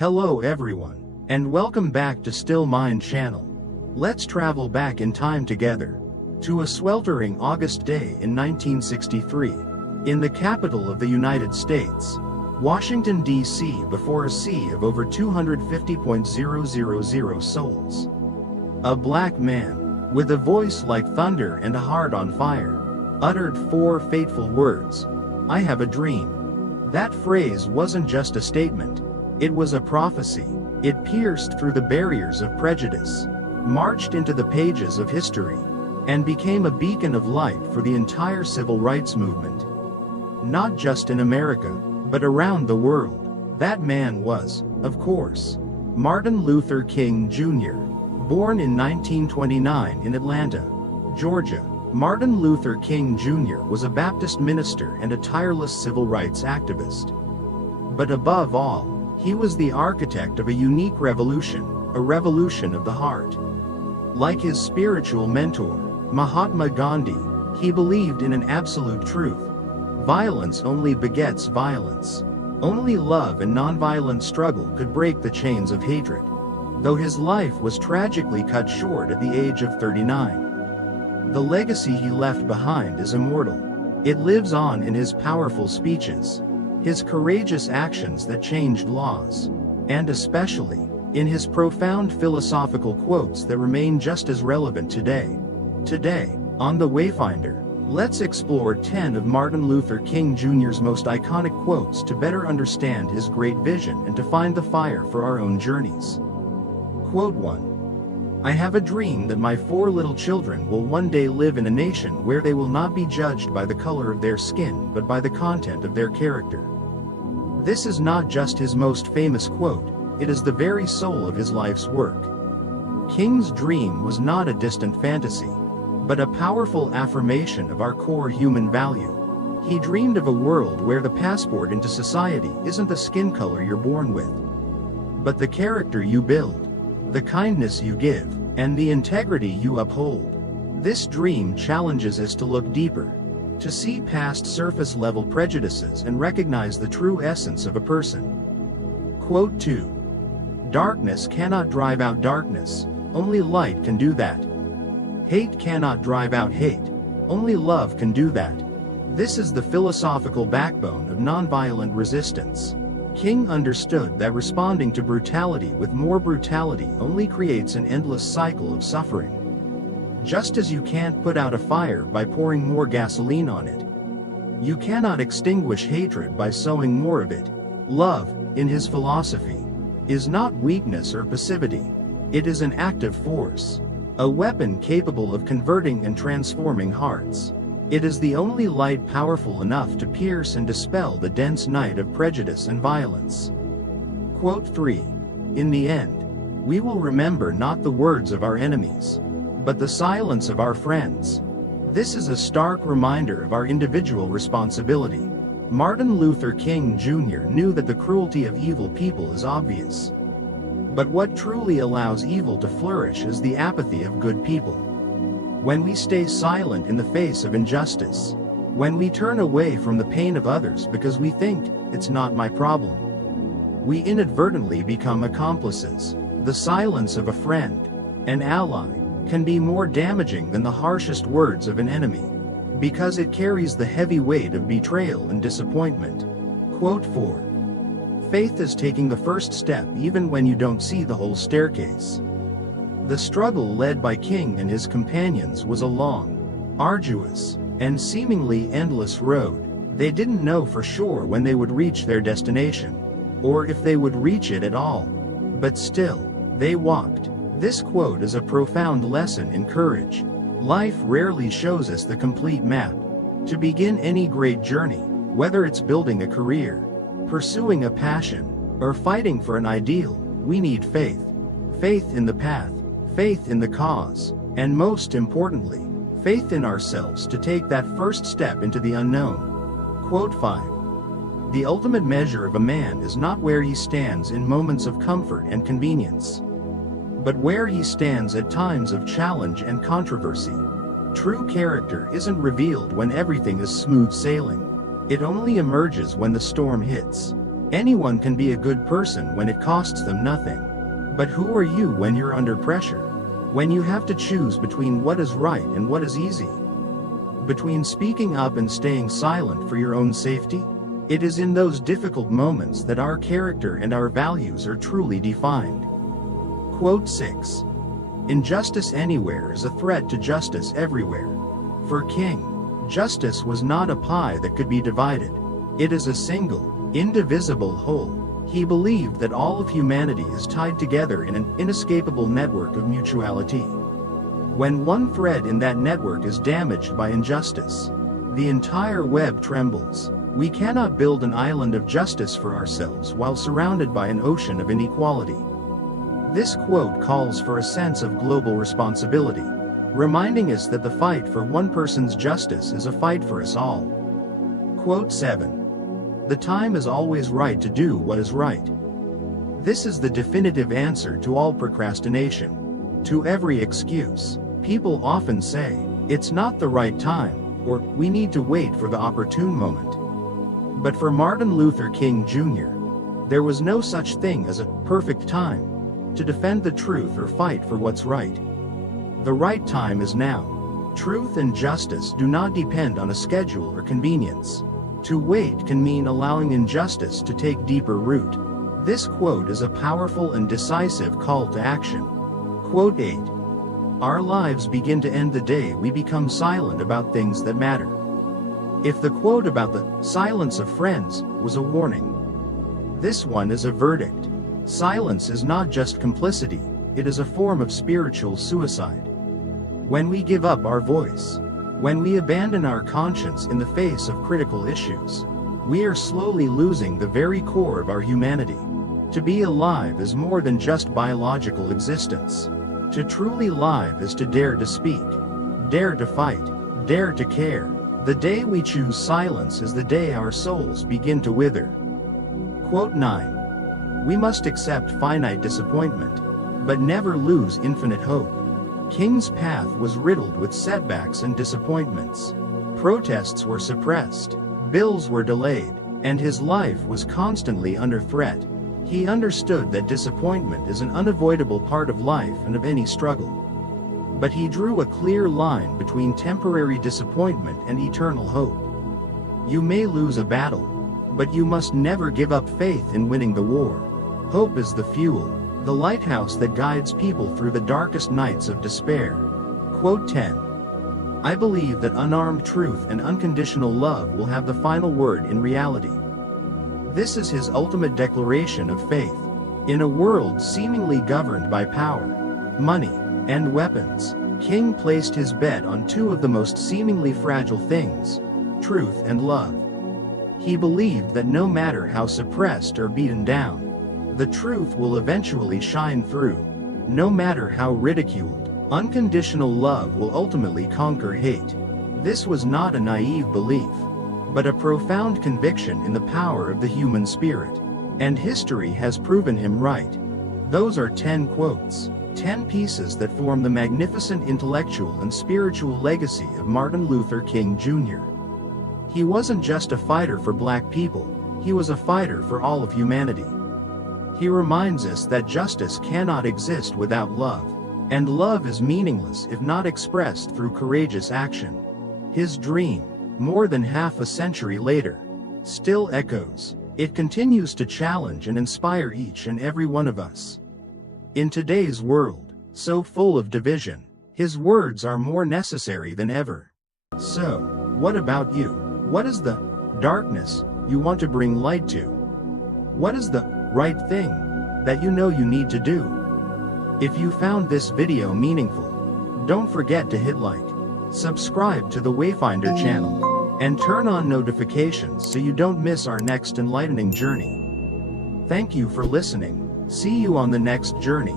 Hello everyone, and welcome back to Still Mind channel. Let's travel back in time together, to a sweltering August day in 1963, in the capital of the United States, Washington, D.C., before a sea of over 250,000 souls. A black man, with a voice like thunder and a heart on fire, uttered four fateful words: "I have a dream." That phrase wasn't just a statement. It was a prophecy. It pierced through the barriers of prejudice, marched into the pages of history, and became a beacon of light for the entire civil rights movement. Not just in America, but around the world. That man was, of course, Martin Luther King Jr. Born in 1929 in Atlanta, Georgia, Martin Luther King Jr. was a Baptist minister and a tireless civil rights activist. But above all, he was the architect of a unique revolution, a revolution of the heart. Like his spiritual mentor, Mahatma Gandhi, he believed in an absolute truth: violence only begets violence. Only love and nonviolent struggle could break the chains of hatred. Though his life was tragically cut short at the age of 39, the legacy he left behind is immortal. It lives on in his powerful speeches, his courageous actions that changed laws, and especially in his profound philosophical quotes that remain just as relevant today. Today, on the Wayfinder, let's explore 10 of Martin Luther King Jr.'s most iconic quotes to better understand his great vision and to find the fire for our own journeys. Quote 1. "I have a dream that my 4 little children will one day live in a nation where they will not be judged by the color of their skin but by the content of their character." This is not just his most famous quote, it is the very soul of his life's work. King's dream was not a distant fantasy, but a powerful affirmation of our core human value. He dreamed of a world where the passport into society isn't the skin color you're born with, but the character you build, the kindness you give, and the integrity you uphold. This dream challenges us to look deeper, to see past surface-level prejudices and recognize the true essence of a person. Quote 2. "Darkness cannot drive out darkness, only light can do that. Hate cannot drive out hate, only love can do that." This is the philosophical backbone of nonviolent resistance. King understood that responding to brutality with more brutality only creates an endless cycle of suffering. Just as you can't put out a fire by pouring more gasoline on it, you cannot extinguish hatred by sowing more of it. Love, in his philosophy, is not weakness or passivity. It is an active force, a weapon capable of converting and transforming hearts. It is the only light powerful enough to pierce and dispel the dense night of prejudice and violence. Quote 3. "In the end, we will remember not the words of our enemies, but the silence of our friends." This is a stark reminder of our individual responsibility. Martin Luther King Jr. knew that the cruelty of evil people is obvious. But what truly allows evil to flourish is the apathy of good people. When we stay silent in the face of injustice, when we turn away from the pain of others because we think, "It's not my problem," we inadvertently become accomplices. The silence of a friend, an ally, can be more damaging than the harshest words of an enemy, because it carries the heavy weight of betrayal and disappointment. Quote 4. "Faith is taking the first step even when you don't see the whole staircase." The struggle led by King and his companions was a long, arduous, and seemingly endless road. They didn't know for sure when they would reach their destination, or if they would reach it at all. But still, they walked. This quote is a profound lesson in courage. Life rarely shows us the complete map. To begin any great journey, whether it's building a career, pursuing a passion, or fighting for an ideal, we need faith. Faith in the path, faith in the cause, and most importantly, faith in ourselves to take that first step into the unknown. Quote 5. "The ultimate measure of a man is not where he stands in moments of comfort and convenience, but where he stands at times of challenge and controversy. True character isn't revealed when everything is smooth sailing. It only emerges when the storm hits. Anyone can be a good person when it costs them nothing. But who are you when you're under pressure? When you have to choose between what is right and what is easy? Between speaking up and staying silent for your own safety? It is in those difficult moments that our character and our values are truly defined. Quote 6. Injustice anywhere is a threat to justice everywhere. For King, justice was not a pie that could be divided. It is a single, indivisible whole. He believed that all of humanity is tied together in an inescapable network of mutuality. When one thread in that network is damaged by injustice, the entire web trembles. We cannot build an island of justice for ourselves while surrounded by an ocean of inequality. This quote calls for a sense of global responsibility, reminding us that the fight for one person's justice is a fight for us all. Quote 7. The time is always right to do what is right. This is the definitive answer to all procrastination. To every excuse, people often say, "It's not the right time," or "We need to wait for the opportune moment." But for Martin Luther King Jr., there was no such thing as a perfect time to defend the truth or fight for what's right. The right time is now. Truth and justice do not depend on a schedule or convenience. To wait can mean allowing injustice to take deeper root. This quote is a powerful and decisive call to action. Quote 8. Our lives begin to end the day we become silent about things that matter. If the quote about the silence of friends was a warning, this one is a verdict. Silence is not just complicity, it is a form of spiritual suicide. When we give up our voice, when we abandon our conscience in the face of critical issues, we are slowly losing the very core of our humanity. To be alive is more than just biological existence. To truly live is to dare to speak, dare to fight, dare to care. The day we choose silence is the day our souls begin to wither. Quote 9. We must accept finite disappointment, but never lose infinite hope. King's path was riddled with setbacks and disappointments. Protests were suppressed, bills were delayed, and his life was constantly under threat. He understood that disappointment is an unavoidable part of life and of any struggle. But he drew a clear line between temporary disappointment and eternal hope. You may lose a battle, but you must never give up faith in winning the war. Hope is the fuel, the lighthouse that guides people through the darkest nights of despair. Quote 10. I believe that unarmed truth and unconditional love will have the final word in reality. This is his ultimate declaration of faith. In a world seemingly governed by power, money, and weapons, King placed his bet on two of the most seemingly fragile things, truth and love. He believed that no matter how suppressed or beaten down, the truth will eventually shine through. No matter how ridiculed, unconditional love will ultimately conquer hate. This was not a naive belief, but a profound conviction in the power of the human spirit. And history has proven him right. Those are 10 quotes, 10 pieces that form the magnificent intellectual and spiritual legacy of Martin Luther King Jr. He wasn't just a fighter for black people, he was a fighter for all of humanity. He reminds us that justice cannot exist without love, and love is meaningless if not expressed through courageous action. His dream, more than half a century later, still echoes. It continues to challenge and inspire each and every one of us. In today's world, so full of division, his words are more necessary than ever. So, what about you? What is the darkness you want to bring light to? What is the right thing that you know you need to do? If you found this video meaningful, don't forget to hit like, subscribe to the Wayfinder channel, and turn on notifications so you don't miss our next enlightening journey. Thank you for listening. See you on the next journey.